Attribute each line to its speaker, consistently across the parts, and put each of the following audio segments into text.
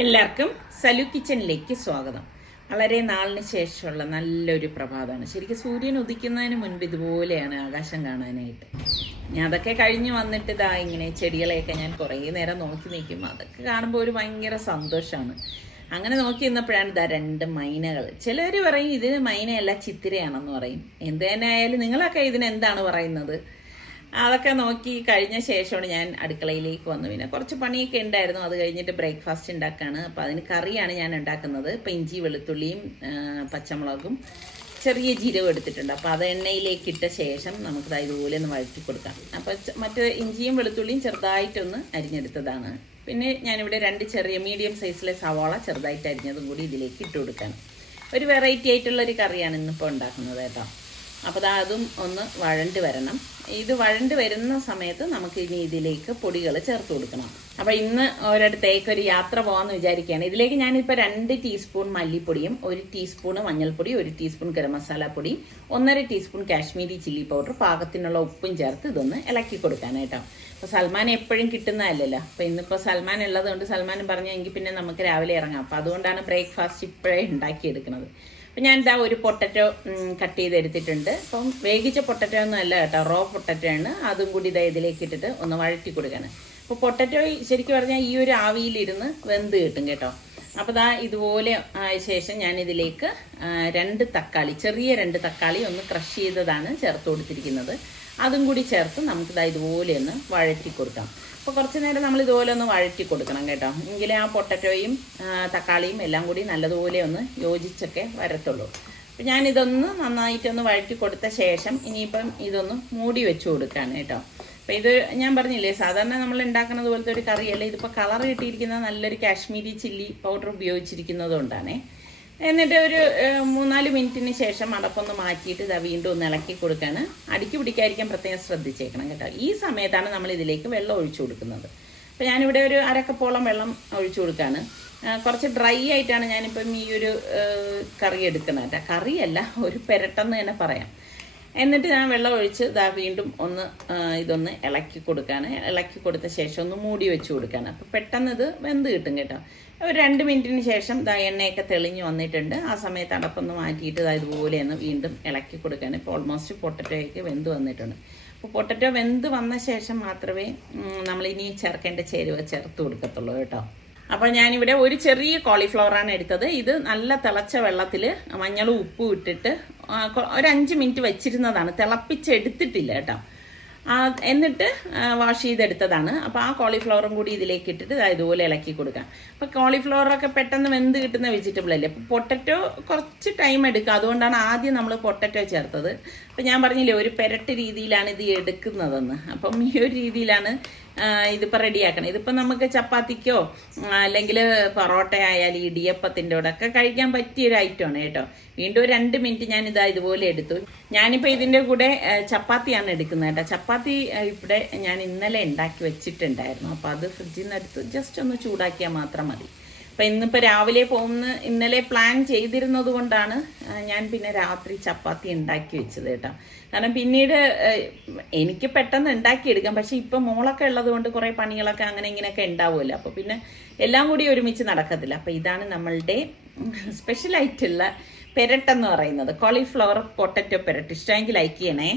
Speaker 1: എല്ലാവർക്കും സലു കിച്ചണിലേക്ക് സ്വാഗതം. വളരെ നാളിന് ശേഷമുള്ള നല്ലൊരു പ്രഭാതമാണ്. ശരിക്കും സൂര്യൻ ഉദിക്കുന്നതിന് മുൻപ് ഇതുപോലെയാണ് ആകാശം കാണാനായിട്ട്. ഞാൻ അതൊക്കെ കഴിഞ്ഞ് വന്നിട്ട് ഇതാ ഇങ്ങനെ ചെടികളെയൊക്കെ ഞാൻ കുറേ നേരം നോക്കി നിൽക്കും. അതൊക്കെ കാണുമ്പോൾ ഒരു ഭയങ്കര സന്തോഷമാണ്. അങ്ങനെ നോക്കി നിന്നപ്പോഴാണ് ഇതാ രണ്ട് മൈനകൾ. ചിലർ പറയും ഇതിന് മൈനയല്ല ചിത്തിരയാണെന്ന് പറയും. എന്ത് തന്നെ ആയാലും നിങ്ങളൊക്കെ ഇതിന് എന്താണ് പറയുന്നത്? അതൊക്കെ നോക്കി കഴിഞ്ഞ ശേഷമാണ് ഞാൻ അടുക്കളയിലേക്ക് വന്നു പിന്നെ കുറച്ച് പണിയൊക്കെ ഉണ്ടായിരുന്നു. അത് കഴിഞ്ഞിട്ട് ബ്രേക്ക്ഫാസ്റ്റ് ഉണ്ടാക്കുകയാണ് അപ്പോൾ അതിന് കറിയാണ് ഞാൻ ഉണ്ടാക്കുന്നത്. ഇപ്പം ഇഞ്ചി വെളുത്തുള്ളിയും പച്ചമുളകും ചെറിയ ജീരകം എടുത്തിട്ടുണ്ട്. അപ്പോൾ അത് എണ്ണയിലേക്ക് ഇട്ട ശേഷം നമുക്കത് ഇതുപോലെ ഒന്ന് വഴറ്റി കൊടുക്കാം. അപ്പോൾ മറ്റേ ഇഞ്ചിയും വെളുത്തുള്ളിയും ചെറുതായിട്ടൊന്ന് അരിഞ്ഞെടുത്തതാണ്. പിന്നെ ഞാനിവിടെ രണ്ട് ചെറിയ മീഡിയം സൈസിലെ സവാള ചെറുതായിട്ട് അരിഞ്ഞതും കൂടി ഇതിലേക്ക് ഇട്ട് കൊടുക്കണം ഒരു വെറൈറ്റി ആയിട്ടുള്ള ഒരു കറിയാണ് ഇന്നിപ്പോൾ ഉണ്ടാക്കുന്നത് കേട്ടോ. അപ്പോൾ അതും ഒന്ന് വഴണ്ട് വരണം. ഇത് വഴണ്ട് വരുന്ന സമയത്ത് നമുക്ക് ഇനി ഇതിലേക്ക് പൊടികൾ ചേർത്ത് കൊടുക്കണം. അപ്പോൾ ഇന്ന് ഒരിടത്തേക്ക് ഒരു യാത്ര പോകാമെന്ന് വിചാരിക്കുകയാണ്. ഇതിലേക്ക് ഞാൻ ഞാനിപ്പോൾ രണ്ട് ടീസ്പൂൺ മല്ലിപ്പൊടിയും ഒരു ടീസ്പൂൺ മഞ്ഞൾപ്പൊടി ഒരു ടീസ്പൂൺ ഗരം മസാല പൊടി ഒന്നര ടീസ്പൂൺ കാശ്മീരി ചില്ലി പൗഡർ പാകത്തിനുള്ള ഉപ്പും ചേർത്ത് ഇതൊന്ന് ഇളക്കി കൊടുക്കാനായിട്ടോ അപ്പോൾ സൽമാൻ എപ്പോഴും കിട്ടുന്നതല്ലല്ലോ. അപ്പോൾ ഇന്നിപ്പോൾ സൽമാൻ ഉള്ളതുകൊണ്ട് സൽമാൻ പറഞ്ഞെങ്കിൽ പിന്നെ നമുക്ക് രാവിലെ ഇറങ്ങാം. അപ്പോൾ അതുകൊണ്ടാണ് ബ്രേക്ക്ഫാസ്റ്റ് ഇപ്പോഴേ ഉണ്ടാക്കിയെടുക്കുന്നത്. അപ്പം ഞാൻ ഇതാ ഒരു പൊട്ടറ്റോ കട്ട് ചെയ്തെടുത്തിട്ടുണ്ട്. അപ്പം വേഗിച്ച പൊട്ടറ്റോ ഒന്നും അല്ല കേട്ടോ റോ പൊട്ടറ്റോ ആണ്. അതും കൂടി ഇതാ ഇതിലേക്ക് ഇട്ടിട്ട് ഒന്ന് വഴറ്റി കൊടുക്കണം. അപ്പോൾ പൊട്ടറ്റോ ശരിക്കും പറഞ്ഞാൽ ഈ ഒരു ആവിയിലിരുന്ന് വെന്ത് കിട്ടും കേട്ടോ. അപ്പോൾ ദാ ഇതുപോലെ ആയ ശേഷം ഞാൻ ഇതിലേക്ക് രണ്ട് തക്കാളി ചെറിയ രണ്ട് തക്കാളി ഒന്ന് ക്രഷ് ചെയ്തതാണ് ചേർത്ത് കൊടുത്തിരിക്കുന്നത്. അതും കൂടി ചേർത്ത് നമുക്കിത് ഇതുപോലെ ഒന്ന് വഴറ്റി കൊടുക്കാം. അപ്പോൾ കുറച്ച് നേരം നമ്മൾ ഇതുപോലെ ഒന്ന് വഴറ്റി കൊടുക്കണം കേട്ടോ. എങ്കിലേ ആ പൊട്ടറ്റോയും തക്കാളിയും എല്ലാം കൂടി നല്ലതുപോലെ ഒന്ന് യോജിച്ചൊക്കെ വരത്തുള്ളൂ. അപ്പം ഞാനിതൊന്ന് നന്നായിട്ടൊന്ന് വഴറ്റി കൊടുത്ത ശേഷം ഇനിയിപ്പം ഇതൊന്ന് മൂടി വെച്ച് കൊടുക്കുകയാണ് കേട്ടോ. അപ്പം ഇത് ഞാൻ പറഞ്ഞില്ലേ സാധാരണ നമ്മൾ ഉണ്ടാക്കുന്നത് പോലത്തെ ഒരു കറിയല്ല ഇതിപ്പോൾ കളർ കിട്ടിയിരിക്കുന്ന നല്ലൊരു കാശ്മീരി ചില്ലി പൗഡർ ഉപയോഗിച്ചിരിക്കുന്നത് കൊണ്ടാണേ. എന്നിട്ട് ഒരു മൂന്നാൽ മിനിറ്റിന് ശേഷം അടപ്പൊന്ന് മാറ്റിയിട്ട് ഇതാ വീണ്ടും ഒന്ന് ഇളക്കി കൊടുക്കാണ്. അടുക്കി പിടിക്കാതിരിക്കാൻ പ്രത്യേകം ശ്രദ്ധിച്ചേക്കണം കേട്ടോ. ഈ സമയത്താണ് നമ്മൾ ഇതിലേക്ക് വെള്ളം ഒഴിച്ചു കൊടുക്കുന്നത്. അപ്പോൾ ഞാനിവിടെ ഒരു അരക്കപ്പോളം വെള്ളം ഒഴിച്ചു കൊടുക്കുകയാണ് കുറച്ച് ഡ്രൈ ആയിട്ടാണ് ഞാനിപ്പം ഈ ഒരു കറി എടുക്കുന്നത്. കേട്ടോ കറിയല്ല ഒരു പെരട്ടെന്ന് തന്നെ പറയാം. എന്നിട്ട് ഞാൻ വെള്ളം ഒഴിച്ച് ഇതാ വീണ്ടും ഒന്ന് ഇതൊന്ന് ഇളക്കി കൊടുക്കാണ്. ഇളക്കി കൊടുത്ത ശേഷം ഒന്ന് മൂടി വെച്ച് കൊടുക്കാണ്. അപ്പോൾ പെട്ടെന്ന് ഇത് വെന്ത് കിട്ടും കേട്ടോ. ഒരു രണ്ട് മിനിറ്റിന് ശേഷം ഇതാ എണ്ണയൊക്കെ തെളിഞ്ഞ് വന്നിട്ടുണ്ട്. ആ സമയത്ത് അടപ്പൊന്ന് മാറ്റിയിട്ട് ഇതാ ഇതുപോലെ ഒന്ന് വീണ്ടും ഇളക്കി കൊടുക്കാൻ ഇപ്പോൾ ഓൾമോസ്റ്റ് പൊട്ടറ്റോയൊക്കെ വെന്ത് വന്നിട്ടുണ്ട്. അപ്പോൾ പൊട്ടറ്റോ വെന്ത് വന്ന ശേഷം മാത്രമേ നമ്മൾ നമ്മളിനി ചേർക്കേണ്ട ചേരുവ ചേർത്ത് കൊടുക്കത്തുള്ളൂ കേട്ടോ. അപ്പോൾ ഞാനിവിടെ ഒരു ചെറിയ കോളിഫ്ലവറാണ് എടുത്തത്. ഇത് നല്ല തിളച്ച വെള്ളത്തിൽ മഞ്ഞളും ഉപ്പും ഇട്ടിട്ട് ഒരു അഞ്ച് മിനിറ്റ് വെച്ചിരുന്നതാണ്. തിളപ്പിച്ചെടുത്തിട്ടില്ല കേട്ടോ. എന്നിട്ട് വാഷ് ചെയ്തെടുത്തതാണ്. അപ്പോൾ ആ കോളിഫ്ലവറും കൂടി ഇതിലേക്ക് ഇട്ടിട്ട് ഇതുപോലെ ഇളക്കി കൊടുക്കാം. അപ്പോൾ കോളിഫ്ലവറൊക്കെ പെട്ടെന്ന് വെന്ത് കിട്ടുന്ന വെജിറ്റബിൾ അല്ലേ? അപ്പോൾ പൊട്ടറ്റോ കുറച്ച് ടൈം എടുക്കുക. അതുകൊണ്ടാണ് ആദ്യം നമ്മൾ പൊട്ടറ്റോ ചേർത്തത്. അപ്പോൾ ഞാൻ പറഞ്ഞില്ലേ ഒരു പെരട്ട് രീതിയിലാണ് ഇത് എടുക്കുന്നതെന്ന്. അപ്പം ഈ ഒരു രീതിയിലാണ് ഇതിപ്പോൾ റെഡിയാക്കണം ഇതിപ്പോൾ നമുക്ക് ചപ്പാത്തിക്കോ അല്ലെങ്കിൽ പൊറോട്ട ആയാലും ഇടിയപ്പത്തിന്റെ കൂടെ ഒക്കെ കഴിക്കാൻ പറ്റിയ ഒരു ഐറ്റമാണ് കേട്ടോ. വീണ്ടും രണ്ട് മിനിറ്റ് ഞാൻ ഇതാ ഇതുപോലെ എടുത്തു. ഞാനിപ്പോൾ ഇതിന്റെ കൂടെ ചപ്പാത്തിയാണ് എടുക്കുന്നത് കേട്ടോ. ചപ്പാത്തി ഇവിടെ ഞാൻ ഇന്നലെ ഉണ്ടാക്കി വെച്ചിട്ടുണ്ടായിരുന്നു. അപ്പോൾ അത് ഫ്രിഡ്ജിൽ നിന്ന് എടുത്ത്. ജസ്റ്റ് ഒന്ന് ചൂടാക്കിയാൽ മാത്രം മതി. അപ്പം ഇന്നിപ്പോൾ രാവിലെ പോകുന്ന ഇന്നലെ പ്ലാൻ ചെയ്തിരുന്നത് കൊണ്ടാണ് ഞാൻ പിന്നെ രാത്രി ചപ്പാത്തി ഉണ്ടാക്കി വെച്ചത് കേട്ടോ. കാരണം പിന്നീട് എനിക്ക് പെട്ടെന്ന് ഉണ്ടാക്കിയെടുക്കാം പക്ഷെ ഇപ്പം മോളൊക്കെ ഉള്ളത് കൊണ്ട് കുറേ പണികളൊക്കെ അങ്ങനെ ഇങ്ങനെയൊക്കെ ഉണ്ടാവുമല്ലോ. അപ്പോൾ പിന്നെ എല്ലാം കൂടി ഒരുമിച്ച് നടക്കത്തില്ല. അപ്പോൾ ഇതാണ് നമ്മളുടെ സ്പെഷ്യലായിട്ടുള്ള പെരട്ടെന്ന് പറയുന്നത്. കോളിഫ്ലവർ പൊട്ടറ്റോ പെരട്ട്. ഇഷ്ടമെങ്കിൽ ലൈക്ക് ചെയ്യണേ.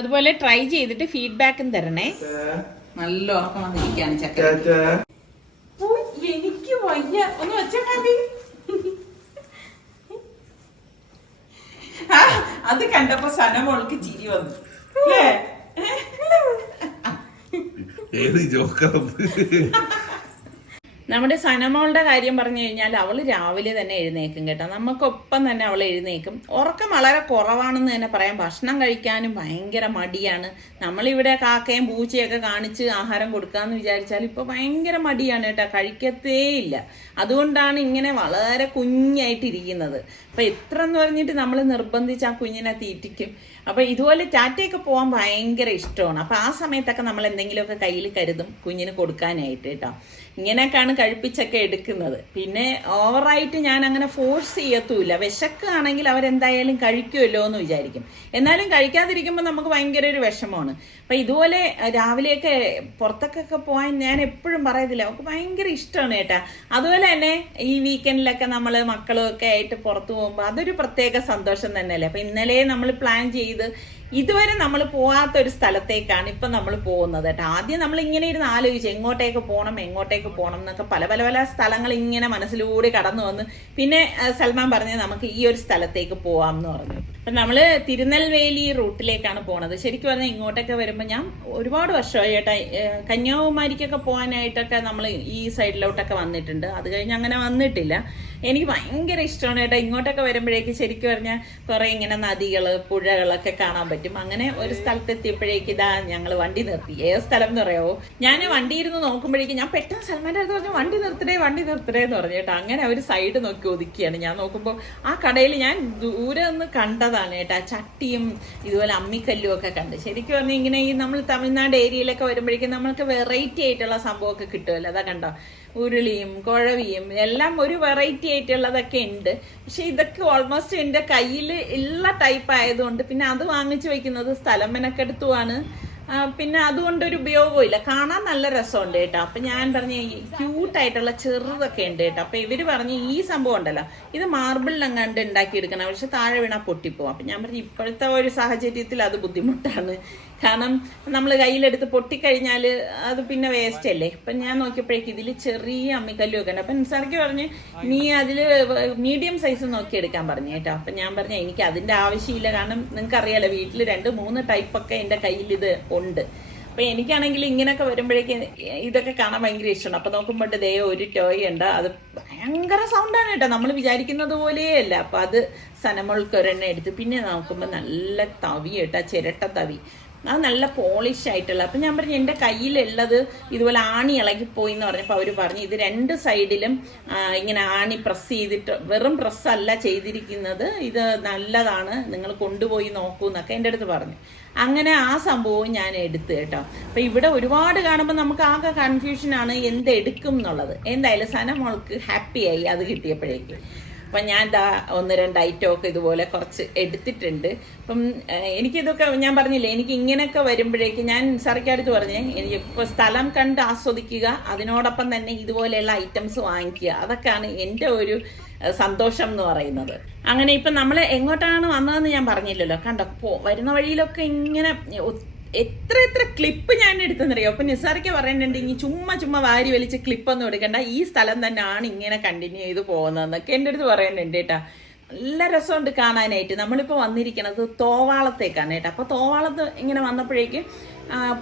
Speaker 1: അതുപോലെ ട്രൈ ചെയ്തിട്ട് ഫീഡ്ബാക്കും തരണേ. നല്ല ഉറക്കം വന്നിരിക്കുകയാണ് എനിക്ക് വയ്യ ഒന്ന് വെച്ചാൽ അത് കണ്ടപ്പോ സനമോൾക്ക് ചിരി വന്നു?
Speaker 2: ഏത് ജോക്കറത്
Speaker 1: നമ്മുടെ സനമോളുടെ കാര്യം പറഞ്ഞു കഴിഞ്ഞാൽ അവൾ രാവിലെ തന്നെ എഴുന്നേക്കും കേട്ടോ. നമുക്കൊപ്പം തന്നെ അവൾ എഴുന്നേക്കും. ഉറക്കം വളരെ കുറവാണെന്ന് തന്നെ പറയാം. ഭക്ഷണം കഴിക്കാനും ഭയങ്കര മടിയാണ്. നമ്മളിവിടെ കാക്കയും പൂച്ചയൊക്കെ കാണിച്ച് ആഹാരം കൊടുക്കാന്ന് വിചാരിച്ചാൽ ഇപ്പോൾ ഭയങ്കര മടിയാണ് കേട്ടോ. കഴിക്കത്തേ ഇല്ല. അതുകൊണ്ടാണ് ഇങ്ങനെ വളരെ കുഞ്ഞായിട്ടിരിക്കുന്നത് അപ്പൊ എത്ര എന്ന് പറഞ്ഞിട്ട് നമ്മൾ നിർബന്ധിച്ച് ആ കുഞ്ഞിനെ തീറ്റിക്കും അപ്പൊ ഇതുപോലെ ടാറ്റയൊക്കെ പോകാൻ ഭയങ്കര ഇഷ്ടമാണ്. അപ്പൊ ആ സമയത്തൊക്കെ നമ്മൾ എന്തെങ്കിലുമൊക്കെ കയ്യിൽ കരുതും കുഞ്ഞിന് കൊടുക്കാനായിട്ട് കേട്ടോ. ഇങ്ങനെയൊക്കെയാണ് കഴിപ്പിച്ചൊക്കെ എടുക്കുന്നത്. പിന്നെ ഓവറായിട്ട് ഞാൻ അങ്ങനെ ഫോഴ്സ് ചെയ്യത്തുമില്ല വിശക്കാണെങ്കിൽ അവരെന്തായാലും കഴിക്കുമല്ലോ എന്ന് വിചാരിക്കും. എന്നാലും കഴിക്കാതിരിക്കുമ്പോൾ നമുക്ക് ഭയങ്കര ഒരു വിഷമമാണ്. അപ്പം ഇതുപോലെ രാവിലെയൊക്കെ പുറത്തൊക്കെ പോകാൻ ഞാൻ എപ്പോഴും പറയത്തില്ല. അവർക്ക് ഭയങ്കര ഇഷ്ടമാണ് കേട്ടാ അതുപോലെ തന്നെ ഈ വീക്കെൻഡിലൊക്കെ നമ്മൾ മക്കളൊക്കെ ആയിട്ട് പുറത്തു പോകുമ്പോൾ അതൊരു പ്രത്യേക സന്തോഷം തന്നെയല്ലേ. അപ്പം ഇന്നലെ നമ്മൾ പ്ലാൻ ചെയ്ത് ഇതുവരെ നമ്മൾ പോകാത്ത ഒരു സ്ഥലത്തേക്കാണ് ഇപ്പൊ നമ്മൾ പോകുന്നത് കേട്ടോ. ആദ്യം നമ്മൾ ഇങ്ങനെ ഇരുന്ന് ആലോചിച്ചു എങ്ങോട്ടേക്ക് പോകണം എങ്ങോട്ടേക്ക് പോകണം എന്നൊക്കെ പല പല പല സ്ഥലങ്ങൾ ഇങ്ങനെ മനസ്സിലൂടെ കടന്നു വന്ന് പിന്നെ സൽമാൻ പറഞ്ഞ് നമുക്ക് ഈ ഒരു സ്ഥലത്തേക്ക് പോവാം എന്ന് പറഞ്ഞു. അപ്പൊ നമ്മൾ തിരുനെൽവേലി റൂട്ടിലേക്കാണ് പോണത്. ശരിക്കും പറഞ്ഞാൽ ഇങ്ങോട്ടൊക്കെ വരുമ്പോൾ ഞാൻ ഒരുപാട് വർഷമായി ചേട്ടാ കന്യാകുമാരിക്കൊക്കെ പോകാനായിട്ടൊക്കെ നമ്മൾ ഈ സൈഡിലോട്ടൊക്കെ വന്നിട്ടുണ്ട്. അത് കഴിഞ്ഞ് അങ്ങനെ വന്നിട്ടില്ല. എനിക്ക് ഭയങ്കര ഇഷ്ടമാണ് കേട്ടോ ഇങ്ങോട്ടൊക്കെ വരുമ്പോഴേക്ക് ശരിക്കും പറഞ്ഞാൽ കുറേ ഇങ്ങനെ നദികൾ പുഴകളൊക്കെ കാണാൻ പറ്റും. അങ്ങനെ ഒരു സ്ഥലത്ത് എത്തിയപ്പോഴേക്ക് ഇതാ ഞങ്ങൾ വണ്ടി നിർത്തി. ഏത് സ്ഥലം എന്ന് പറയാമോ ഞാൻ വണ്ടി ഇരുന്ന് നോക്കുമ്പോഴേക്കും ഞാൻ പെട്ടെന്ന് സൽമാന്റെ അടുത്ത് പറഞ്ഞു വണ്ടി നിർത്തണേ വണ്ടി നിർത്തണേ എന്ന് പറഞ്ഞു കേട്ടോ. അങ്ങനെ അവർ സൈഡ് നോക്കി ഒതുക്കിയാണ്. ഞാൻ നോക്കുമ്പോൾ ആ കടയിൽ ഞാൻ ദൂരെ നിന്ന് കണ്ടതാണ് കേട്ടോ. ചട്ടിയും ഇതുപോലെ അമ്മിക്കല്ലും ഒക്കെ കണ്ട്. ശരിക്കും പറഞ്ഞാൽ ഇങ്ങനെ ഈ നമ്മൾ തമിഴ്നാട് ഏരിയയിലൊക്കെ വരുമ്പോഴേക്കും നമ്മൾക്ക് വെറൈറ്റി ആയിട്ടുള്ള സംഭവമൊക്കെ കിട്ടുമല്ലോ. അതാ കണ്ടോ? ഉരുളിയും കുഴവിയും എല്ലാം ഒരു വെറൈറ്റി ആയിട്ടുള്ളതൊക്കെ ഉണ്ട്. പക്ഷെ ഇതൊക്കെ ഓൾമോസ്റ്റ് എന്റെ കയ്യിൽ ഉള്ള ടൈപ്പ് ആയതുകൊണ്ട് പിന്നെ അത് വാങ്ങിച്ചു വെക്കുന്നത് സ്ഥലം മെനക്കെടുത്തുമാണ് പിന്നെ അതുകൊണ്ട് ഒരു ഉപയോഗമില്ല കാണാൻ നല്ല രസമുണ്ട് കേട്ടോ. അപ്പൊ ഞാൻ പറഞ്ഞ ക്യൂട്ടായിട്ടുള്ള ചെറുതൊക്കെ ഉണ്ട് കേട്ടോ. അപ്പൊ ഇവർ പറഞ്ഞു ഈ സംഭവം ഉണ്ടല്ലോ. ഇത് മാർബിളിലെങ്ങാണ്ട് ഉണ്ടാക്കിയെടുക്കണം. പക്ഷെ താഴെ വീണാൽ പൊട്ടിപ്പോവും. അപ്പൊ ഞാൻ പറഞ്ഞു ഇപ്പോഴത്തെ ഒരു സാഹചര്യത്തിൽ അത് ബുദ്ധിമുട്ടാണ്. കാരണം നമ്മൾ കയ്യിലെടുത്ത് പൊട്ടിക്കഴിഞ്ഞാൽ അത് പിന്നെ വേസ്റ്റ് അല്ലേ? അപ്പം ഞാൻ നോക്കിയപ്പോഴേക്ക് ഇതിൽ ചെറിയ അമ്മിക്കല്ലും ഒക്കെ ഉണ്ട്. അപ്പം സർക്കി പറഞ്ഞ് നീ അതിൽ മീഡിയം സൈസ് നോക്കി എടുക്കാൻ പറഞ്ഞു കേട്ടോ. അപ്പം ഞാൻ പറഞ്ഞു എനിക്ക് അതിന്റെ ആവശ്യമില്ല. കാരണം നിങ്ങൾക്ക് അറിയാലോ വീട്ടിൽ രണ്ട് മൂന്ന് ടൈപ്പൊക്കെ എന്റെ കയ്യിൽ ഇത് ഉണ്ട്. അപ്പം എനിക്കാണെങ്കിൽ ഇങ്ങനെയൊക്കെ വരുമ്പോഴേക്ക് ഇതൊക്കെ കാണാൻ ഭയങ്കര ഇഷ്ടമാണ്. അപ്പം നോക്കുമ്പോൾ ദേ ഒരു ടോയ് ഉണ്ട്. അത് ഭയങ്കര സൗണ്ടാണ് കേട്ടോ. നമ്മൾ വിചാരിക്കുന്നത് പോലെയല്ല. അപ്പം അത് സനമോൾക്ക് ഒരെണ്ണം എടുത്ത് പിന്നെ നോക്കുമ്പോൾ നല്ല തവി കേട്ടോ. ചിരട്ട തവി. അത് നല്ല പോളിഷ് ആയിട്ടുള്ള. അപ്പം ഞാൻ പറഞ്ഞു എന്റെ കയ്യിലുള്ളത് ഇതുപോലെ ആണി ഇളകിപ്പോയി എന്ന് പറഞ്ഞപ്പോൾ അവർ പറഞ്ഞു ഇത് രണ്ട് സൈഡിലും ഇങ്ങനെ ആണി പ്രസ് ചെയ്തിട്ട് വെറും പ്രസ് അല്ല ചെയ്തിരിക്കുന്നത്. ഇത് നല്ലതാണ്. നിങ്ങൾ കൊണ്ടുപോയി നോക്കൂ എന്നൊക്കെ എന്റെ അടുത്ത് പറഞ്ഞു. അങ്ങനെ ആ സംഭവവും ഞാൻ എടുത്ത് കേട്ടോ. അപ്പം ഇവിടെ ഒരുപാട് കാണുമ്പോൾ നമുക്ക് ആകെ കൺഫ്യൂഷനാണ് എന്ത് എടുക്കും എന്നുള്ളത്. എന്തായാലും സനമോൾക്ക് ഹാപ്പിയായി അത് കിട്ടിയപ്പോഴേക്ക്. അപ്പം ഞാൻ ദാ ഒന്ന് രണ്ട് ഐറ്റം ഒക്കെ ഇതുപോലെ കുറച്ച് എടുത്തിട്ടുണ്ട്. അപ്പം എനിക്ക് എനിക്കിതൊക്കെ ഞാൻ പറഞ്ഞില്ലേ എനിക്ക് ഇങ്ങനെയൊക്കെ വരുമ്പോഴേക്ക് ഞാൻ സർക്കാരത്ത് പറഞ്ഞേ എനിക്ക് ഇപ്പോൾ സ്ഥലം കണ്ട് ആസ്വദിക്കുക അതിനോടൊപ്പം തന്നെ ഇതുപോലെയുള്ള ഐറ്റംസ് വാങ്ങിക്കുക അതൊക്കെയാണ് എന്റെ ഒരു സന്തോഷം എന്ന് പറയുന്നത്. അങ്ങനെ ഇപ്പം നമ്മൾ എങ്ങോട്ടാണ് വന്നതെന്ന് ഞാൻ പറഞ്ഞില്ലല്ലോ. കണ്ടോ പോ വരുന്ന വഴിയിലൊക്കെ ഇങ്ങനെ എത്ര എത്ര ക്ലിപ്പ് ഞാൻ എടുത്തെന്നറിയോ അപ്പൊ നിസാറിക്ക് പറയുന്നുണ്ട് ഇനി ചുമ്മാ ചുമ്മാ വാരി വലിച്ച് ക്ലിപ്പൊന്നും എടുക്കണ്ട. ഈ സ്ഥലം തന്നെയാണ് ഇങ്ങനെ കണ്ടിന്യൂ ചെയ്ത് പോകുന്നതെന്നൊക്കെ എന്റെ അടുത്ത് പറയുന്നുണ്ട് കേട്ടാ. നല്ല രസമുണ്ട് കാണാനായിട്ട്. നമ്മളിപ്പോൾ വന്നിരിക്കണത് തോവാളത്തേക്കാണ് കേട്ടോ. അപ്പോൾ തോവാളത്ത് ഇങ്ങനെ വന്നപ്പോഴേക്കും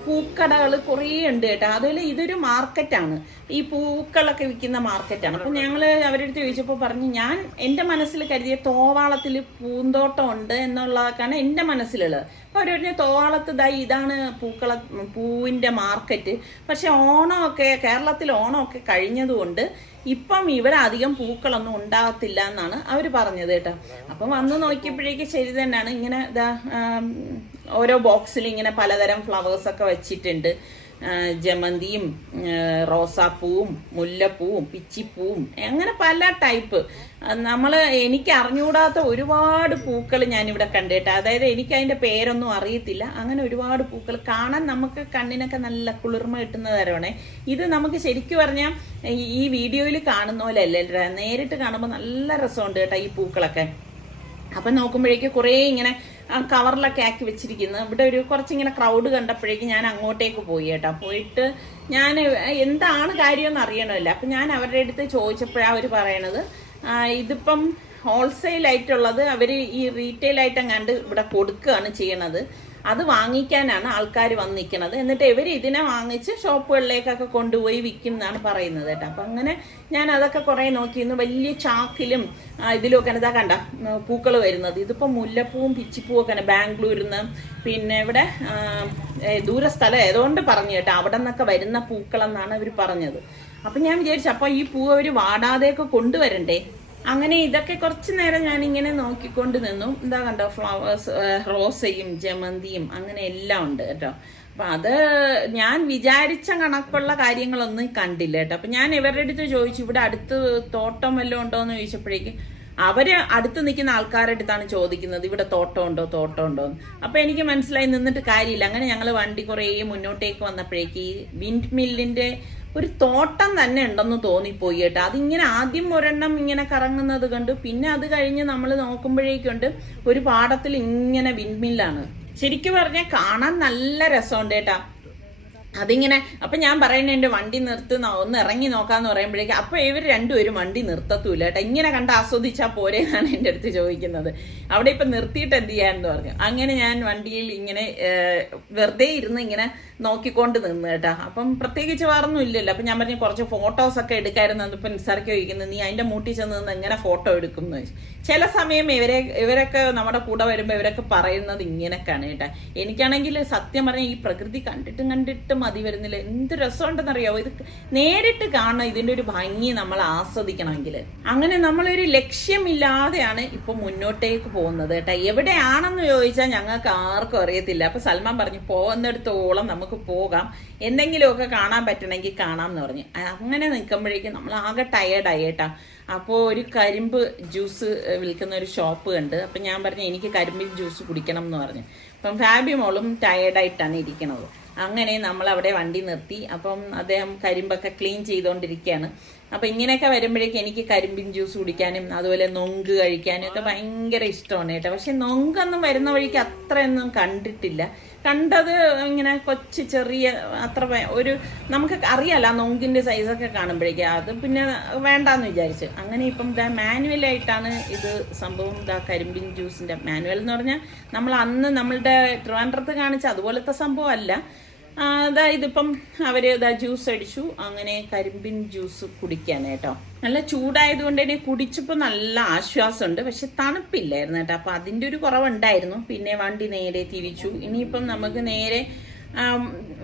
Speaker 1: പൂക്കടകൾ കുറേ ഉണ്ട് കേട്ടോ. അതുപോലെ ഇതൊരു മാർക്കറ്റാണ്. ഈ പൂക്കളൊക്കെ വിൽക്കുന്ന മാർക്കറ്റാണ്. അപ്പം ഞങ്ങൾ അവരുടെ അടുത്ത് ചോദിച്ചപ്പോൾ പറഞ്ഞു ഞാൻ എന്റെ മനസ്സിൽ കരുതിയ തോവാളത്തിൽ പൂന്തോട്ടം ഉണ്ട് എന്നുള്ളതൊക്കെയാണ് എന്റെ മനസ്സിലുള്ളത്. അപ്പോൾ അവർ പറഞ്ഞു തോവാളത്ത് ദാ ഇതാണ് പൂക്കള പൂവിന്റെ മാർക്കറ്റ്. പക്ഷേ ഓണമൊക്കെ കേരളത്തിൽ ഓണമൊക്കെ കഴിഞ്ഞതുകൊണ്ട് ഇപ്പം ഇവിടെ അധികം പൂക്കളൊന്നും ഉണ്ടാകത്തില്ല എന്നാണ് അവർ പറഞ്ഞത് കേട്ടോ. അപ്പം വന്ന് നോക്കിയപ്പോഴേക്ക് ശരി തന്നെയാണ്. ഇങ്ങനെ ഇതാ ഓരോ ബോക്സിൽ ഇങ്ങനെ പലതരം ഫ്ലവേഴ്സ് ഒക്കെ വെച്ചിട്ടുണ്ട്. ജമന്തിയും റോസാപ്പൂവും മുല്ലപ്പൂവും പിച്ചിപ്പൂവും അങ്ങനെ പല ടൈപ്പ്. നമ്മൾ എനിക്ക് അറിഞ്ഞുകൂടാത്ത ഒരുപാട് പൂക്കൾ ഞാനിവിടെ കണ്ടിട്ട്. അതായത് എനിക്ക് അതിന്റെ പേരൊന്നും അറിയത്തില്ല. അങ്ങനെ ഒരുപാട് പൂക്കൾ കാണാൻ നമുക്ക് കണ്ണിനൊക്കെ നല്ല കുളിർമ കിട്ടുന്ന തരമാണ്. ഇത് നമുക്ക് ശരിക്കും പറഞ്ഞാൽ ഈ വീഡിയോയിൽ കാണുന്ന പോലെ നേരിട്ട് കാണുമ്പോൾ നല്ല രസമുണ്ട് കേട്ടോ ഈ പൂക്കളൊക്കെ. അപ്പം നോക്കുമ്പോഴേക്ക് കുറേ ഇങ്ങനെ കവറിലൊക്കെ ആക്കി വെച്ചിരിക്കുന്നു. ഇവിടെ ഒരു കുറച്ചിങ്ങനെ ക്രൗഡ് കണ്ടപ്പോഴേക്ക് ഞാൻ അങ്ങോട്ടേക്ക് പോയി കേട്ടോ. പോയിട്ട് ഞാൻ എന്താണ് കാര്യമെന്ന് അറിയണമല്ല. അപ്പം ഞാൻ അവരുടെ അടുത്ത് ചോദിച്ചപ്പോഴാണ് അവർ പറയണത്. ഇതിപ്പം ഹോൾസെയിലായിട്ടുള്ളത് അവർ ഈ റീറ്റെയിൽ ആയിട്ട് അങ്ങാണ്ട് ഇവിടെ കൊടുക്കുകയാണ് ചെയ്യണത്. അത് വാങ്ങിക്കാനാണ് ആൾക്കാർ വന്നിരിക്കുന്നത്. എന്നിട്ട് ഇവർ ഇതിനെ വാങ്ങിച്ച് ഷോപ്പുകളിലേക്കൊക്കെ കൊണ്ടുപോയി വിൽക്കും എന്നാണ് പറയുന്നത് കേട്ടോ. അപ്പം അങ്ങനെ ഞാൻ അതൊക്കെ കുറേ നോക്കിയിരുന്നു വലിയ ചാക്കിലും ഇതിലുമൊക്കെ ഇതാ കണ്ട പൂക്കൾ വരുന്നത്. ഇതിപ്പോൾ മുല്ലപ്പൂവും പിച്ചിപ്പൂവും ഒക്കെ ബാംഗ്ലൂരിൽ നിന്ന് പിന്നെ ഇവിടെ ദൂര സ്ഥലം ഏതുകൊണ്ട് പറഞ്ഞു കേട്ടോ. അവിടെ നിന്നൊക്കെ വരുന്ന പൂക്കളെന്നാണ് അവർ പറഞ്ഞത്. അപ്പം ഞാൻ വിചാരിച്ചു അപ്പോൾ ഈ പൂ അവർ വാടാതെയൊക്കെ കൊണ്ടുവരണ്ടേ? അങ്ങനെ ഇതൊക്കെ കുറച്ച് നേരം ഞാൻ ഇങ്ങനെ നോക്കിക്കൊണ്ട് നിന്നു. എന്താ കണ്ടോ ഫ്ലവേഴ്സ് റോസയും ജമന്തിയും അങ്ങനെ എല്ലാം ഉണ്ട് കേട്ടോ. അപ്പൊ അത് ഞാൻ വിചാരിച്ച കണക്കുള്ള കാര്യങ്ങളൊന്നും കണ്ടില്ല കേട്ടോ. അപ്പൊ ഞാൻ ഇവരുടെ അടുത്ത് ചോദിച്ചു ഇവിടെ അടുത്ത് തോട്ടം വല്ലതും ഉണ്ടോ? എന്ന് ചോദിച്ചപ്പോഴേക്കും അവർ അടുത്ത് നിൽക്കുന്ന ആൾക്കാരുടെ അടുത്താണ് ചോദിക്കുന്നത് ഇവിടെ തോട്ടം ഉണ്ടോ? തോട്ടം ഉണ്ടോ? അപ്പൊ എനിക്ക് മനസ്സിലായി നിന്നിട്ട് കാര്യമില്ല. അങ്ങനെ ഞങ്ങൾ വണ്ടി കുറേ മുന്നോട്ടേക്ക് വന്നപ്പോഴേക്ക് ഈ വിൻഡ് മില്ലിന്റെ ഒരു തോട്ടം തന്നെ ഉണ്ടെന്ന് തോന്നിപ്പോയി കേട്ടോ. അതിങ്ങനെ ആദ്യം ഒരെണ്ണം ഇങ്ങനെ കറങ്ങുന്നത് കണ്ടു. പിന്നെ അത് കഴിഞ്ഞ് നമ്മൾ നോക്കുമ്പോഴേക്കുണ്ട് ഒരു പാടത്തിൽ ഇങ്ങനെ വിൻമില്ലാണ് ശരിക്കും പറഞ്ഞാൽ കാണാൻ നല്ല രസമുണ്ട് കേട്ടാ. അതിങ്ങനെ അപ്പൊ ഞാൻ പറയുന്നത് എന്റെ വണ്ടി നിർത്തി ഒന്ന് ഇറങ്ങി നോക്കാന്ന് പറയുമ്പോഴേക്കും അപ്പൊ ഇവർ രണ്ടുപേരും വണ്ടി നിർത്തത്തൂല കേട്ടോ. ഇങ്ങനെ കണ്ട് ആസ്വദിച്ചാ പോരെ എന്നാണ് എന്റെ അടുത്ത് ചോദിക്കുന്നത്. അവിടെ ഇപ്പൊ നിർത്തിയിട്ട് എന്ത് ചെയ്യാന്ന് പറഞ്ഞു. അങ്ങനെ ഞാൻ വണ്ടിയിൽ ഇങ്ങനെ വെറുതെ ഇരുന്ന് ഇങ്ങനെ നോക്കിക്കൊണ്ട് നിന്ന് കേട്ടാ. അപ്പം പ്രത്യേകിച്ച് വേറൊന്നും ഇല്ലല്ലോ. അപ്പൊ ഞാൻ പറഞ്ഞു കുറച്ച് ഫോട്ടോസ് ഒക്കെ എടുക്കായിരുന്നു ഇപ്പൊ നിസ്സാർക്ക് ചോദിക്കുന്നത് നീ അതിന്റെ മൂട്ടി ചെന്ന് നിന്ന് എങ്ങനെ ഫോട്ടോ എടുക്കും എന്ന് ചില സമയം ഇവരെ ഇവരൊക്കെ നമ്മുടെ കൂടെ വരുമ്പോൾ ഇവരൊക്കെ പറയുന്നത് ഇങ്ങനെയൊക്കെയാണ് കേട്ടാ. എനിക്കാണെങ്കിൽ സത്യം പറഞ്ഞാൽ ഈ പ്രകൃതി കണ്ടിട്ടും കണ്ടിട്ടും മതി വരുന്നില്ല. എന്ത് രസമുണ്ടെന്നറിയാവോ? ഇത് നേരിട്ട് കാണണം ഇതിന്റെ ഒരു ഭംഗി നമ്മൾ ആസ്വദിക്കണമെങ്കിൽ. അങ്ങനെ നമ്മളൊരു ലക്ഷ്യമില്ലാതെയാണ് ഇപ്പൊ മുന്നോട്ടേക്ക് പോകുന്നത് കേട്ടോ. എവിടെയാണെന്ന് ചോദിച്ചാൽ ഞങ്ങൾക്ക് ആർക്കും അറിയത്തില്ല. അപ്പൊ സൽമാൻ പറഞ്ഞു പോകുന്നിടത്തോളം നമുക്ക് പോകാം. എന്തെങ്കിലുമൊക്കെ കാണാൻ പറ്റണമെങ്കിൽ കാണാം എന്ന് പറഞ്ഞു. അങ്ങനെ നിൽക്കുമ്പോഴേക്കും നമ്മൾ ആകെ ടയേർഡായി കേട്ടാ. അപ്പോൾ ഒരു കരിമ്പ് ജ്യൂസ് വിൽക്കുന്ന ഒരു ഷോപ്പ് ഉണ്ട് അപ്പം ഞാൻ പറഞ്ഞു എനിക്ക് കരിമ്പിൽ ജ്യൂസ് കുടിക്കണം എന്ന് പറഞ്ഞു. അപ്പം ഫാബി മോളും ടയേർഡായിട്ടാണ് ഇരിക്കണത് അങ്ങനെ നമ്മൾ അവിടെ വണ്ടി നിർത്തി. അപ്പം അദ്ദേഹം കരിമ്പൊക്കെ ക്ലീൻ ചെയ്തുകൊണ്ടിരിക്കുകയാണ് അപ്പം ഇങ്ങനെയൊക്കെ വരുമ്പോഴേക്കും എനിക്ക് കരിമ്പിൻ ജ്യൂസ് കുടിക്കാനും അതുപോലെ നൊങ്ക് കഴിക്കാനും ഒക്കെ ഭയങ്കര ഇഷ്ടമാണ് കേട്ടോ. പക്ഷെ നൊങ്കൊന്നും വരുന്ന വഴിക്ക് അത്രയൊന്നും കണ്ടിട്ടില്ല. കണ്ടത് ഇങ്ങനെ കൊച്ചു ചെറിയ അത്ര ഒരു നമുക്ക് അറിയാലോ ആ നൊങ്കിന്റെ സൈസൊക്കെ കാണുമ്പോഴേക്കും. അത് പിന്നെ വേണ്ടാന്ന് വിചാരിച്ചു. അങ്ങനെ ഇപ്പം ഇതാ മാനുവലായിട്ടാണ് ഇത് സംഭവം ഇതാ കരിമ്പിൻ ജ്യൂസിന്റെ മാനുവൽ എന്ന് പറഞ്ഞാൽ നമ്മൾ അന്ന് നമ്മളുടെ ട്രിവാൻഡ്രത്ത് കാണിച്ച അതുപോലത്തെ സംഭവം ദാ ഇതിപ്പം അവർ ഇതാ ജ്യൂസ് അടിച്ചു. അങ്ങനെ കരിമ്പിൻ ജ്യൂസ് കുടിക്കാൻ കേട്ടോ. നല്ല ചൂടായതുകൊണ്ട് തന്നെ കുടിച്ചപ്പോൾ നല്ല ആശ്വാസമുണ്ട്. പക്ഷെ തണുപ്പില്ലായിരുന്നു കേട്ടോ. അപ്പൊ അതിന്റെ ഒരു കുറവുണ്ടായിരുന്നു. പിന്നെ വണ്ടി നേരെ തിരിച്ചു. ഇനിയിപ്പം നമുക്ക് നേരെ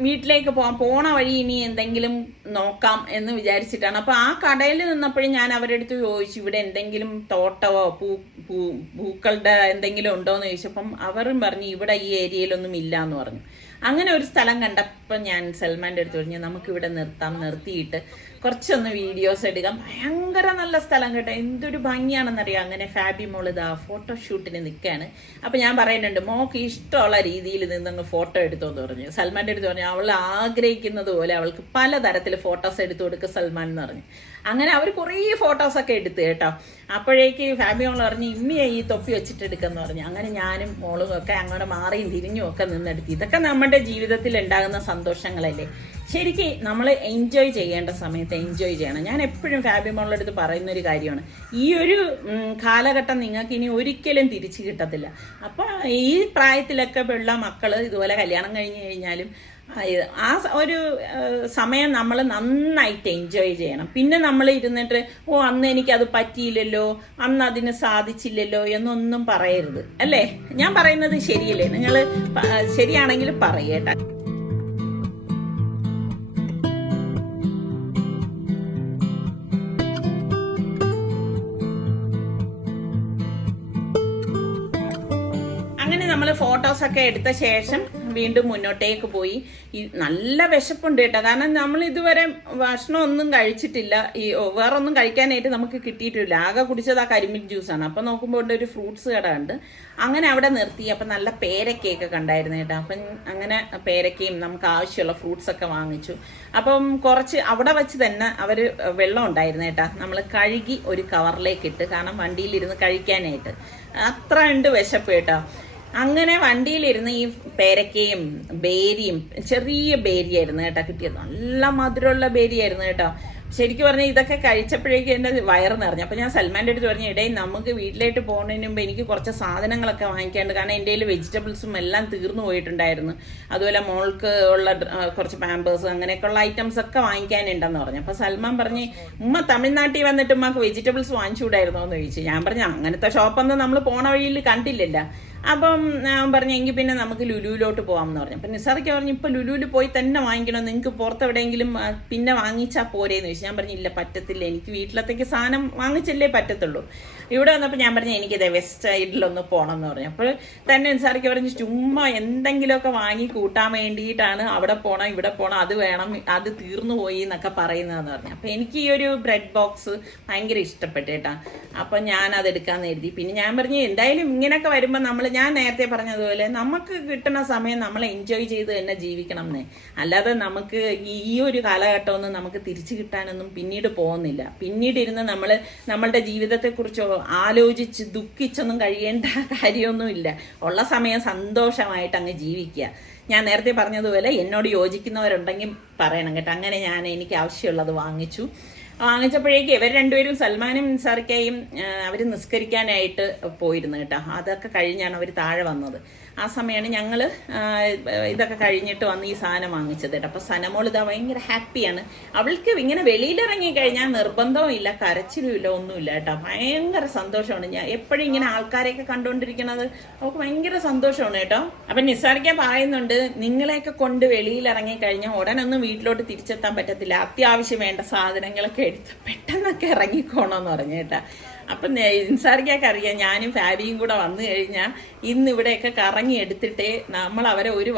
Speaker 1: വീട്ടിലേക്ക് പോകാം. പോണ വഴി ഇനി എന്തെങ്കിലും നോക്കാം എന്ന് വിചാരിച്ചിട്ടാണ്. അപ്പോൾ ആ കടയിൽ നിന്നപ്പോഴും ഞാൻ അവരുടെ അടുത്ത് ചോദിച്ചു ഇവിടെ എന്തെങ്കിലും തോട്ടമോ പൂ പൂ പൂക്കളുടെ എന്തെങ്കിലും ഉണ്ടോ എന്ന് ചോദിച്ചപ്പം അവരും പറഞ്ഞു ഇവിടെ ഈ ഏരിയയിലൊന്നും ഇല്ല എന്ന് പറഞ്ഞു. അങ്ങനെ ഒരു സ്ഥലം കണ്ടപ്പോൾ ഞാൻ സൽമാന്റെ അടുത്ത് പറഞ്ഞു നമുക്കിവിടെ നിർത്താം നിർത്തിയിട്ട് കുറച്ചൊന്ന് വീഡിയോസ് എടുക്കാം. ഭയങ്കര നല്ല സ്ഥലം കേട്ടോ. എന്തൊരു ഭംഗിയാണെന്നറിയാം? അങ്ങനെ ഫാബി മോൾ ഇതാ ഫോട്ടോഷൂട്ടിന് നിൽക്കുകയാണ് അപ്പം ഞാൻ പറയുന്നുണ്ട് മോക്ക് ഇഷ്ടമുള്ള രീതിയിൽ നിന്നങ്ങ് ഫോട്ടോ എടുത്തോന്ന് പറഞ്ഞു. സൽമാന്റെ അടുത്ത് പറഞ്ഞു അവൾ ആഗ്രഹിക്കുന്നത് പോലെ അവൾക്ക് പലതരത്തിൽ ഫോട്ടോസ് എടുത്തു കൊടുക്കുക സൽമാൻ എന്ന് പറഞ്ഞു. അങ്ങനെ അവർ കുറേ ഫോട്ടോസൊക്കെ എടുത്തു കേട്ടോ. അപ്പോഴേക്ക് ഫാബിയോൾ പറഞ്ഞു ഇമ്മിയെ ഈ തൊപ്പി വെച്ചിട്ട് എടുക്കെന്ന് പറഞ്ഞു. അങ്ങനെ ഞാനും മോളും ഒക്കെ അങ്ങോട്ട് മാറിയും തിരിഞ്ഞും ഒക്കെ നിന്നെടുത്ത്. ഇതൊക്കെ നമ്മുടെ ജീവിതത്തിൽ ഉണ്ടാകുന്ന സന്തോഷങ്ങളല്ലേ? ശരിക്ക് നമ്മൾ എൻജോയ് ചെയ്യേണ്ട സമയത്ത് എൻജോയ് ചെയ്യണം. ഞാൻ എപ്പോഴും ഫാബി മോളുടെ അടുത്ത് പറയുന്ന ഒരു കാര്യമാണ്. ഈ ഒരു കാലഘട്ടം നിങ്ങൾക്ക് ഇനി ഒരിക്കലും തിരിച്ചു കിട്ടത്തില്ല. അപ്പോൾ ഈ പ്രായത്തിലൊക്കെ ഉള്ള മക്കൾ ഇതുപോലെ കല്യാണം കഴിഞ്ഞു കഴിഞ്ഞാലും ആ, ഒരു സമയം നമ്മൾ നന്നായിട്ട് എൻജോയ് ചെയ്യണം. പിന്നെ നമ്മൾ ഇരുന്നിട്ട് ഓ അന്ന് എനിക്കത് പറ്റിയില്ലല്ലോ അന്ന് അതിന് സാധിച്ചില്ലല്ലോ എന്നൊന്നും പറയരുത്. അല്ലേ? ഞാൻ പറയുന്നത് ശരിയല്ലേ? നിങ്ങൾ ശരിയാണെങ്കിൽ പറയേട്ടാ അങ്ങനെ നമ്മൾ ഫോട്ടോസ് ഒക്കെ എടുത്ത ശേഷം വീണ്ടും മുന്നോട്ടേക്ക് പോയി. ഈ നല്ല വിശപ്പുണ്ട് കേട്ടോ. കാരണം നമ്മൾ ഇതുവരെ ഭക്ഷണം ഒന്നും കഴിച്ചിട്ടില്ല. ഈ വേറെ വേറൊന്നും കഴിക്കാനായിട്ട് നമുക്ക് കിട്ടിയിട്ടില്ല. ആകെ കുടിച്ചത് ആ കരിമ്പിൻ ജ്യൂസാണ് അപ്പൊ നോക്കുമ്പോൾ ഉണ്ട് ഒരു ഫ്രൂട്ട്സ് കട ഉണ്ട്. അങ്ങനെ അവിടെ നിർത്തി. അപ്പൊ നല്ല പേരക്കയൊക്കെ കണ്ടായിരുന്നു കേട്ടോ. അപ്പം അങ്ങനെ പേരക്കയും നമുക്ക് ആവശ്യമുള്ള ഫ്രൂട്ട്സ് ഒക്കെ വാങ്ങിച്ചു. അപ്പം കുറച്ച് അവിടെ വെച്ച് തന്നെ അവർ വെള്ളം ഉണ്ടായിരുന്നു കേട്ടാ. നമ്മൾ കഴുകി ഒരു കവറിലേക്ക് ഇട്ട്. കാരണം വണ്ടിയിലിരുന്ന് കഴിക്കാനായിട്ട്. അത്ര ഉണ്ട് വിശപ്പ് കേട്ടോ. അങ്ങനെ വണ്ടിയിലിരുന്ന് ഈ പേരക്കയും ബേരിയും ചെറിയ ബേരിയായിരുന്നു കേട്ടോ കിട്ടിയത്. നല്ല മധുരമുള്ള ബേരിയായിരുന്നു കേട്ടോ. ശരിക്കും പറഞ്ഞാൽ ഇതൊക്കെ കഴിച്ചപ്പോഴേക്കും എന്റെ വയറ് നിറഞ്ഞു. അപ്പോൾ ഞാൻ സൽമാന്റെ അടുത്ത് പറഞ്ഞു ഇടയിൽ നമുക്ക് വീട്ടിലേക്ക് പോകുന്നതിന് മുമ്പ് എനിക്ക് കുറച്ച് സാധനങ്ങളൊക്കെ വാങ്ങിക്കാണ്ട് കാരണം എന്റെ കയ്യിൽ വെജിറ്റബിൾസും എല്ലാം തീർന്നു പോയിട്ടുണ്ടായിരുന്നു. അതുപോലെ മോൾക്ക് ഉള്ള കുറച്ച് പാമ്പേഴ്സ് അങ്ങനെയൊക്കെയുള്ള ഐറ്റംസ് ഒക്കെ വാങ്ങിക്കാനുണ്ടെന്ന് പറഞ്ഞു. അപ്പോൾ സൽമാൻ പറഞ്ഞ് ഉമ്മ തമിഴ്നാട്ടിൽ വന്നിട്ട് ഉമ്മക്ക് വെജിറ്റബിൾസ് വാങ്ങിച്ചുകൂടായിരുന്നോ? എന്ന് ചോദിച്ചു. ഞാൻ പറഞ്ഞു അങ്ങനത്തെ ഷോപ്പൊന്നും നമ്മൾ പോണ വഴിയിൽ കണ്ടില്ലല്ലോ. അപ്പം ഞാൻ പറഞ്ഞു എങ്കിൽ പിന്നെ നമുക്ക് ലുലുവിലോട്ട് പോകാം എന്ന് പറഞ്ഞു. അപ്പം നിസാറയ്ക്ക് പറഞ്ഞു ഇപ്പം ലുലുവിൽ പോയി തന്നെ വാങ്ങിക്കണം. നിങ്ങൾക്ക് പുറത്ത് എവിടെയെങ്കിലും ആ, പിന്നെ വാങ്ങിച്ചാൽ പോരേന്ന് ചോദിച്ചു. ഞാൻ പറഞ്ഞു ഇല്ല പറ്റത്തില്ല. എനിക്ക് വീട്ടിലത്തേക്ക് സാധനം വാങ്ങിച്ചല്ലേ പറ്റത്തുള്ളൂ. ഇവിടെ വന്നപ്പോൾ ഞാൻ പറഞ്ഞു എനിക്കിത് വെസ്റ്റ് സൈഡിലൊന്ന് പോകണം എന്ന് പറഞ്ഞു. അപ്പോൾ തന്നെ നിസാർക്ക് പറഞ്ഞു ചുമ്മാ എന്തെങ്കിലുമൊക്കെ വാങ്ങി കൂട്ടാൻ വേണ്ടിയിട്ടാണ് അവിടെ പോകണം ഇവിടെ പോകണം അത് വേണം അത് തീർന്നു പോയി എന്നൊക്കെ പറയുന്നതെന്ന് പറഞ്ഞു. അപ്പോൾ എനിക്ക് ഈ ഒരു ബ്രെഡ് ബോക്സ് ഭയങ്കര ഇഷ്ടപ്പെട്ടു കേട്ടാ. അപ്പം ഞാൻ അത് എടുക്കാമെന്ന് എഴുതി പിന്നെ ഞാൻ പറഞ്ഞു എന്തായാലും ഇങ്ങനെയൊക്കെ വരുമ്പോൾ നമ്മൾ ഞാൻ നേരത്തെ പറഞ്ഞതുപോലെ നമുക്ക് കിട്ടുന്ന സമയം നമ്മൾ എൻജോയ് ചെയ്ത് തന്നെ ജീവിക്കണം എന്നേ അല്ലാതെ നമുക്ക് ഈ ഒരു കാലഘട്ടമൊന്നും നമുക്ക് തിരിച്ചു കിട്ടാനൊന്നും പിന്നീട് പോകുന്നില്ല. പിന്നീട് ഇരുന്ന് നമ്മൾ നമ്മളുടെ ജീവിതത്തെക്കുറിച്ചോ ആലോചിച്ച് ദുഃഖിച്ചൊന്നും കഴിയേണ്ട കാര്യമൊന്നുമില്ല. ഉള്ള സമയം സന്തോഷമായിട്ട് അങ്ങ് ജീവിക്കുക. ഞാൻ നേരത്തെ പറഞ്ഞതുപോലെ എന്നോട് യോജിക്കുന്നവരുണ്ടെങ്കിൽ പറയണം കേട്ടോ. അങ്ങനെ ഞാൻ എനിക്ക് ആവശ്യമുള്ളത് വാങ്ങിച്ചു. വാങ്ങിച്ചപ്പോഴേക്ക് ഇവർ രണ്ടുപേരും സൽമാനും സർക്കയും അവർ നിസ്കരിക്കാനായിട്ട് പോയിരുന്നു കേട്ടോ. അതൊക്കെ കഴിഞ്ഞാണ് അവർ താഴെ വന്നത്. ആ സമയമാണ് ഞങ്ങൾ ഇതൊക്കെ കഴിഞ്ഞിട്ട് വന്ന് ഈ സാധനം വാങ്ങിച്ചത് കേട്ടോ. അപ്പോൾ സനമോൾ ഇതാ ഭയങ്കര ഹാപ്പിയാണ്. അവൾക്ക് ഇങ്ങനെ വെളിയിലിറങ്ങി കഴിഞ്ഞാൽ നിർബന്ധവും ഇല്ല കരച്ചിലും ഇല്ല ഒന്നുമില്ല കേട്ടോ. ഭയങ്കര സന്തോഷമാണ്. ഞാൻ എപ്പോഴും ഇങ്ങനെ ആൾക്കാരെയൊക്കെ കണ്ടുകൊണ്ടിരിക്കുന്നത് അവൾക്ക് ഭയങ്കര സന്തോഷമാണ് കേട്ടോ. അപ്പം നിസാർക്ക പറയുന്നുണ്ട് നിങ്ങളെയൊക്കെ കൊണ്ട് വെളിയിലിറങ്ങി കഴിഞ്ഞാൽ ഉടനൊന്നും വീട്ടിലോട്ട് തിരിച്ചെത്താൻ പറ്റത്തില്ല. അത്യാവശ്യം വേണ്ട സാധനങ്ങളൊക്കെ എടുത്ത് പെട്ടെന്നൊക്കെ ഇറങ്ങിക്കോണമെന്ന് പറഞ്ഞു കേട്ടാ. അപ്പം നിസാറിക്കൊക്കെ അറിയാം ഞാനും ഫാബിയും കൂടെ വന്നു കഴിഞ്ഞാൽ ഇന്ന് ഇവിടെയൊക്കെ കറങ്ങി എടുത്തിട്ടേ നമ്മൾ അവരെ ഒരു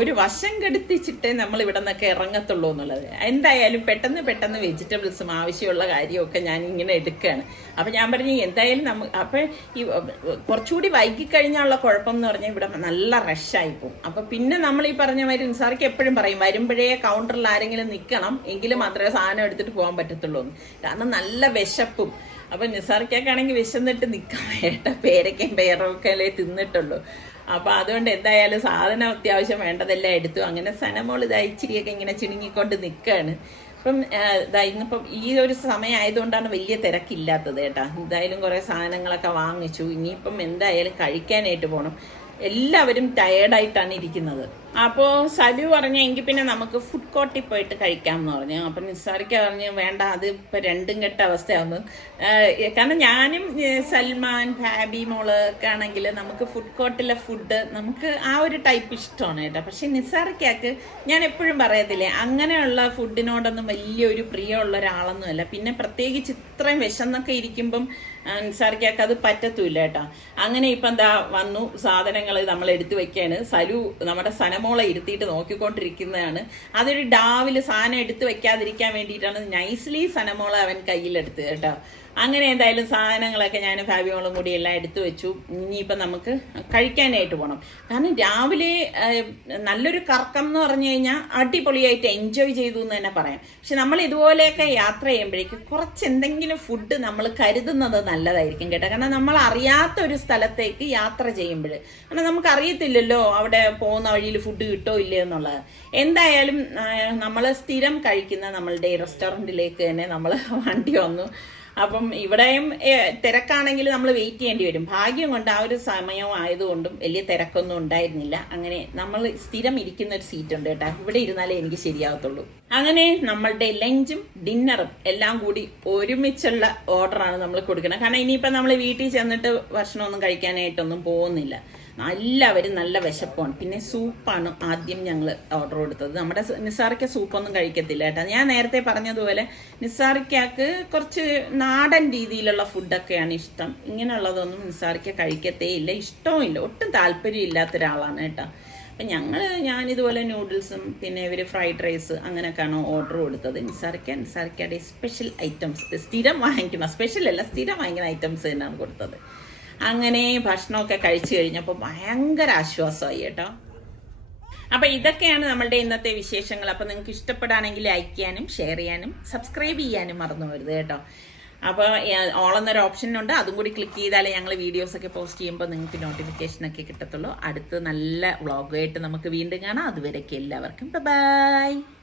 Speaker 1: ഒരു വശം കെടുത്തിച്ചിട്ടേ നമ്മൾ ഇവിടെ നിന്നൊക്കെ ഇറങ്ങത്തുള്ളൂ എന്നുള്ളത്. എന്തായാലും പെട്ടെന്ന് പെട്ടെന്ന് വെജിറ്റബിൾസും ആവശ്യമുള്ള കാര്യമൊക്കെ ഞാൻ ഇങ്ങനെ എടുക്കുകയാണ്. അപ്പം ഞാൻ പറഞ്ഞു എന്തായാലും നമ്മ അപ്പം ഈ കുറച്ചുകൂടി വൈകിക്കഴിഞ്ഞാലുള്ള കുഴപ്പം എന്ന് പറഞ്ഞാൽ ഇവിടെ നല്ല റഷായി പോകും. അപ്പം പിന്നെ നമ്മൾ ഈ പറഞ്ഞ മാതിരി നിസാർക്ക് എപ്പോഴും പറയും വരുമ്പോഴേ കൗണ്ടറിൽ ആരെങ്കിലും നിൽക്കണം എങ്കിലും മാത്രമേ സാധനം എടുത്തിട്ട് പോകാൻ പറ്റത്തുള്ളൂ കാരണം നല്ല വിശപ്പും അപ്പൊ നിസാർക്കാണെങ്കിൽ വിശന്നിട്ട് നിൽക്കാൻ വേണ്ട പേരക്കയും പേരൊക്കെ തിന്നിട്ടുള്ളൂ. അപ്പൊ അതുകൊണ്ട് എന്തായാലും സാധനം അത്യാവശ്യം വേണ്ടതെല്ലാം എടുത്തു. അങ്ങനെ സനമോൾ ഇതാ ഇച്ചിരിയൊക്കെ ഇങ്ങനെ ചിണുങ്ങിക്കൊണ്ട് നിൽക്കുകയാണ്. അപ്പം ഇതാ ഇന്നിപ്പം ഈ ഒരു സമയം ആയതുകൊണ്ടാണ് വലിയ തിരക്കില്ലാത്തത് കേട്ടാ. എന്തായാലും കുറെ സാധനങ്ങളൊക്കെ വാങ്ങിച്ചു. ഇനിയിപ്പം എന്തായാലും കഴിക്കാനായിട്ട് പോകണം എല്ലാവരും ടയേർഡായിട്ടാണ് ഇരിക്കുന്നത്. അപ്പോൾ സലു പറഞ്ഞു എങ്കിൽ പിന്നെ നമുക്ക് ഫുഡ് കോർട്ടിൽ പോയിട്ട് കഴിക്കാം എന്ന് പറഞ്ഞു. അപ്പം നിസ്സാരിക്ക പറഞ്ഞു വേണ്ട അത് ഇപ്പം രണ്ടും കെട്ട അവസ്ഥയാവുന്നു കാരണം ഞാനും സൽമാൻ ഫാബി മോൾ ഒക്കെ ആണെങ്കിൽ നമുക്ക് ഫുഡ് കോർട്ടിലെ ഫുഡ് നമുക്ക് ആ ഒരു ടൈപ്പ് ഇഷ്ടമാണ് കേട്ടോ. പക്ഷെ നിസ്സാറിക്കാക്ക് ഞാൻ എപ്പോഴും പറയത്തില്ലേ അങ്ങനെയുള്ള ഫുഡിനോടൊന്നും വലിയൊരു പ്രിയമുള്ള ഒരാളൊന്നുമല്ല. പിന്നെ പ്രത്യേകിച്ച് ഇത്രയും വിശന്നൊക്കെ ഇരിക്കുമ്പം നിസ്സാറിക്കാക്ക് അത് പറ്റത്തൂല്ല കേട്ടോ. അങ്ങനെ ഇപ്പം എന്താ വന്നു സാധനങ്ങൾ നമ്മൾ എടുത്തു വെക്കാണ്. സലു നമ്മുടെ സനമോളെ ഇരുത്തിയിട്ട് നോക്കിക്കൊണ്ടിരിക്കുന്നതാണ്. അതൊരു ഡാവിൽ സാധനം എടുത്തു വെക്കാതിരിക്കാൻ വേണ്ടിയിട്ടാണ് നൈസ്ലി സനമോളെ അവൻ കയ്യിലെടുത്ത് കേട്ടോ. അങ്ങനെ എന്തായാലും സാധനങ്ങളൊക്കെ ഞാൻ ഫാബിയോളും കൂടി എല്ലാം എടുത്തു വെച്ചു. ഇനിയിപ്പം നമുക്ക് കഴിക്കാനായിട്ട് പോകണം കാരണം രാവിലെ നല്ലൊരു കറക്കം എന്ന് പറഞ്ഞു കഴിഞ്ഞാൽ അടിപൊളിയായിട്ട് എൻജോയ് ചെയ്തു എന്ന് തന്നെ പറയാം. പക്ഷെ നമ്മൾ ഇതുപോലെയൊക്കെ യാത്ര ചെയ്യുമ്പോഴേക്കും കുറച്ച് എന്തെങ്കിലും ഫുഡ് നമ്മൾ കരുതുന്നത് നല്ലതായിരിക്കും കേട്ടോ. കാരണം നമ്മൾ അറിയാത്ത ഒരു സ്ഥലത്തേക്ക് യാത്ര ചെയ്യുമ്പോൾ. കാരണം നമുക്ക് അറിയത്തില്ലല്ലോ അവിടെ പോകുന്ന വഴിയിൽ ഫുഡ് കിട്ടോ ഇല്ലയോ എന്നുള്ളത്. എന്തായാലും നമ്മൾ സ്ഥിരം കഴിക്കുന്ന നമ്മളുടെ റെസ്റ്റോറന്റിലേക്ക് തന്നെ നമ്മൾ വണ്ടി വന്നു. അപ്പം ഇവിടെയും തിരക്കാണെങ്കിൽ നമ്മൾ വെയിറ്റ് ചെയ്യേണ്ടി വരും. ഭാഗ്യം കൊണ്ട് ആ ഒരു സമയം ആയതുകൊണ്ടും വലിയ തിരക്കൊന്നും ഉണ്ടായിരുന്നില്ല. അങ്ങനെ നമ്മൾ സ്ഥിരം ഇരിക്കുന്ന ഒരു സീറ്റ് ഉണ്ട് കേട്ടോ. ഇവിടെ ഇരുന്നാലേ എനിക്ക് ശരിയാവത്തുള്ളൂ. അങ്ങനെ നമ്മളുടെ ലഞ്ചും ഡിന്നറും എല്ലാം കൂടി ഒരുമിച്ചുള്ള ഓർഡറാണ് നമ്മൾ കൊടുക്കുന്നത്. കാരണം ഇനിയിപ്പോൾ നമ്മൾ വീട്ടിൽ ചെന്നിട്ട് ഭക്ഷണമൊന്നും കഴിക്കാനായിട്ടൊന്നും പോകുന്നില്ല. എല്ലാവരും നല്ല വിശപ്പാണ്. പിന്നെ സൂപ്പാണ് ആദ്യം ഞങ്ങൾ ഓർഡർ കൊടുത്തത്. നമ്മുടെ നിസാറിക്ക സൂപ്പൊന്നും കഴിക്കത്തില്ല കേട്ടോ. ഞാൻ നേരത്തെ പറഞ്ഞതുപോലെ നിസാറിക്കാക്ക് കുറച്ച് നാടൻ രീതിയിലുള്ള ഫുഡൊക്കെയാണ് ഇഷ്ടം. ഇങ്ങനെയുള്ളതൊന്നും നിസാറിക്ക കഴിക്കത്തേ ഇല്ല ഇഷ്ടവും ഇല്ല ഒട്ടും താല്പര്യം ഇല്ലാത്ത ഒരാളാണ് കേട്ടോ. അപ്പം ഞങ്ങൾ ഞാനിതുപോലെ നൂഡിൽസും പിന്നെ ഇവർ ഫ്രൈഡ് റൈസ് അങ്ങനെയൊക്കെയാണ് ഓർഡർ കൊടുത്തത്. നിസാറിക്ക നിസാറിക്കയുടെ സ്പെഷ്യൽ ഐറ്റംസ് സ്ഥിരം വാങ്ങിക്കുന്ന സ്പെഷ്യൽ അല്ല സ്ഥിരം വാങ്ങിക്കുന്ന ഐറ്റംസ് തന്നെയാണ് കൊടുത്തത്. അങ്ങനെ ഭക്ഷണമൊക്കെ കഴിച്ചു കഴിഞ്ഞപ്പോൾ ഭയങ്കര ആശ്വാസമായി കേട്ടോ. അപ്പൊ ഇതൊക്കെയാണ് നമ്മളുടെ ഇന്നത്തെ വിശേഷങ്ങൾ. അപ്പൊ നിങ്ങൾക്ക് ഇഷ്ടപ്പെടുകയാണെങ്കിൽ ലൈക്ക് ചെയ്യാനും ഷെയർ ചെയ്യാനും സബ്സ്ക്രൈബ് ചെയ്യാനും മറന്നു വരുത് കേട്ടോ. അപ്പോൾ ഓൾ എന്നൊരു ഓപ്ഷൻ ഉണ്ട്. അതും കൂടി ക്ലിക്ക് ചെയ്താലേ ഞങ്ങൾ വീഡിയോസ് ഒക്കെ പോസ്റ്റ് ചെയ്യുമ്പോൾ നിങ്ങൾക്ക് നോട്ടിഫിക്കേഷൻ ഒക്കെ കിട്ടത്തുള്ളൂ. അടുത്ത് നല്ല വ്ളോഗായിട്ട് നമുക്ക് വീണ്ടും കാണാം. അതുവരെയൊക്കെ എല്ലാവർക്കും. ബൈ